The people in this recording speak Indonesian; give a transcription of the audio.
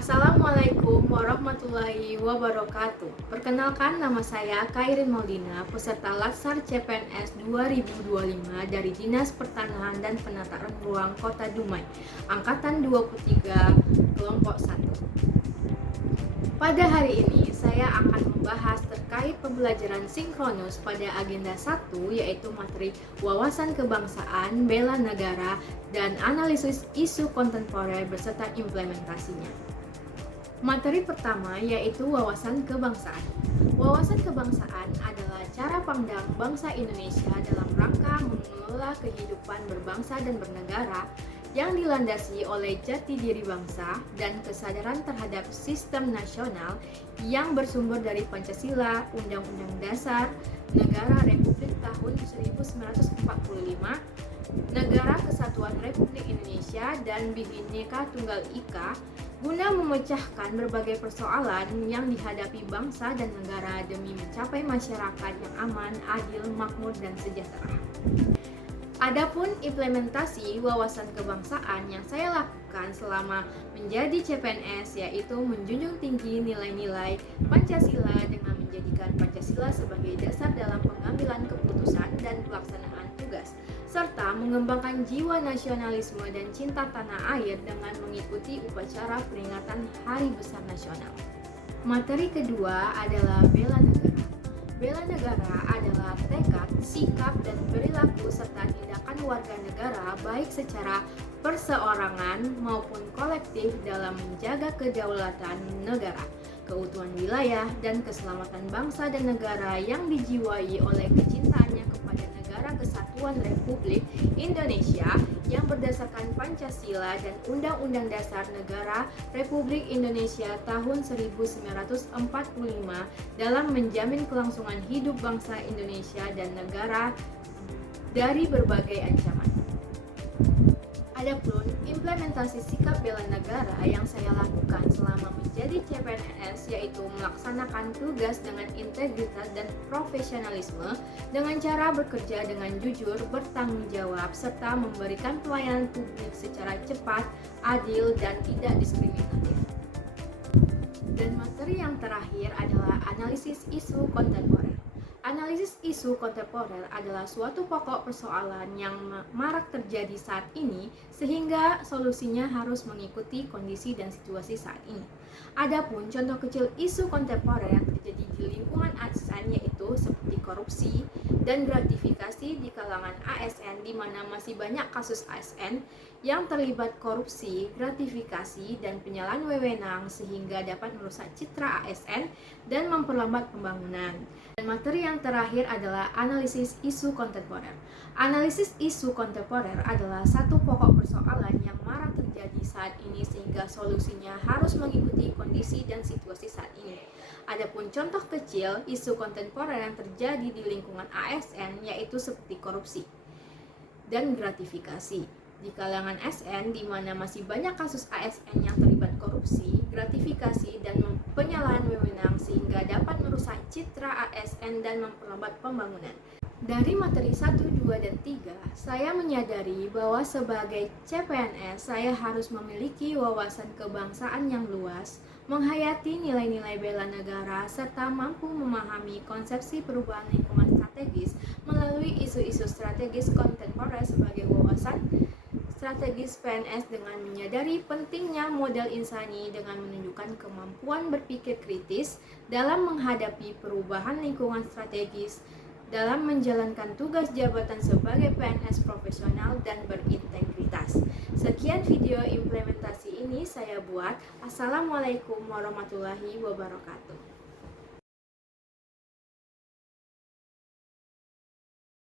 Assalamualaikum warahmatullahi wabarakatuh. Perkenalkan, nama saya Kairin Maulina, peserta Latsar CPNS 2025 dari Dinas Pertanahan dan Penataan Ruang Kota Dumai, Angkatan 23, Kelompok 1. Pada hari ini, saya akan membahas terkait pembelajaran sinkronus pada agenda 1, yaitu materi wawasan kebangsaan, bela negara, dan analisis isu kontemporer beserta implementasinya. Materi pertama yaitu wawasan kebangsaan. Wawasan kebangsaan adalah cara pandang bangsa Indonesia dalam rangka mengelola kehidupan berbangsa dan bernegara yang dilandasi oleh jati diri bangsa dan kesadaran terhadap sistem nasional yang bersumber dari Pancasila, Undang-Undang Dasar Negara Republik tahun 1945, Negara Kesatuan Republik Indonesia, dan Bhinneka Tunggal Ika, guna memecahkan berbagai persoalan yang dihadapi bangsa dan negara demi mencapai masyarakat yang aman, adil, makmur, dan sejahtera. Adapun implementasi wawasan kebangsaan yang saya lakukan selama menjadi CPNS yaitu menjunjung tinggi nilai-nilai Pancasila dengan menjadikan Pancasila sebagai dasar dalam pengambilan keputusan dan pelaksanaan tugas, serta mengembangkan jiwa nasionalisme dan cinta tanah air dengan mengikuti upacara peringatan Hari Besar Nasional. Materi kedua adalah bela negara. Bela negara adalah tekad, sikap, dan perilaku serta tindakan warga negara baik secara perseorangan maupun kolektif dalam menjaga kedaulatan negara, keutuhan wilayah, dan keselamatan bangsa dan negara yang dijiwai oleh kecintaannya kepada Negara Kesatuan Republik Indonesia yang berdasarkan Pancasila dan Undang-Undang Dasar Negara Republik Indonesia tahun 1945 dalam menjamin kelangsungan hidup bangsa Indonesia dan negara dari berbagai ancaman. Adapun implementasi sikap bela negara yang saya lakukan selama menjadi CPNS yaitu melaksanakan tugas dengan integritas dan profesionalisme dengan cara bekerja dengan jujur, bertanggung jawab, serta memberikan pelayanan publik secara cepat, adil, dan tidak diskriminatif. Dan materi yang terakhir adalah analisis isu kontemporer. Analisis isu kontemporer adalah suatu pokok persoalan yang marak terjadi saat ini sehingga solusinya harus mengikuti kondisi dan situasi saat ini. Adapun contoh kecil isu kontemporer yang terjadi di lingkungan ASN yaitu seperti korupsi dan gratifikasi di kalangan ASN, di mana masih banyak kasus ASN yang terlibat korupsi, gratifikasi, dan penyalahan wewenang sehingga dapat merusak citra ASN dan memperlambat pembangunan. Dan materi yang terakhir adalah analisis isu kontemporer. Analisis isu kontemporer adalah satu pokok persoalan yang marak terjadi saat ini sehingga solusinya harus mengikuti kondisi dan situasi saat ini. Adapun contoh kecil isu kontemporer yang terjadi di lingkungan ASN yaitu seperti korupsi dan gratifikasi di kalangan ASN, di mana masih banyak kasus ASN yang terlibat korupsi, gratifikasi, dan penyalahan wewenang sehingga dapat merusak citra ASN dan memperlambat pembangunan. Dari materi 1, 2, dan 3, saya menyadari bahwa sebagai CPNS saya harus memiliki wawasan kebangsaan yang luas, menghayati nilai-nilai bela negara, serta mampu memahami konsepsi perubahan lingkungan strategis melalui isu-isu strategis kontemporer sebagai wawasan strategis PNS dengan menyadari pentingnya modal insani dengan menunjukkan kemampuan berpikir kritis dalam menghadapi perubahan lingkungan strategis dalam menjalankan tugas jabatan sebagai PNS profesional dan berintegritas. Sekian video implementasi ini saya buat. Assalamualaikum warahmatullahi wabarakatuh.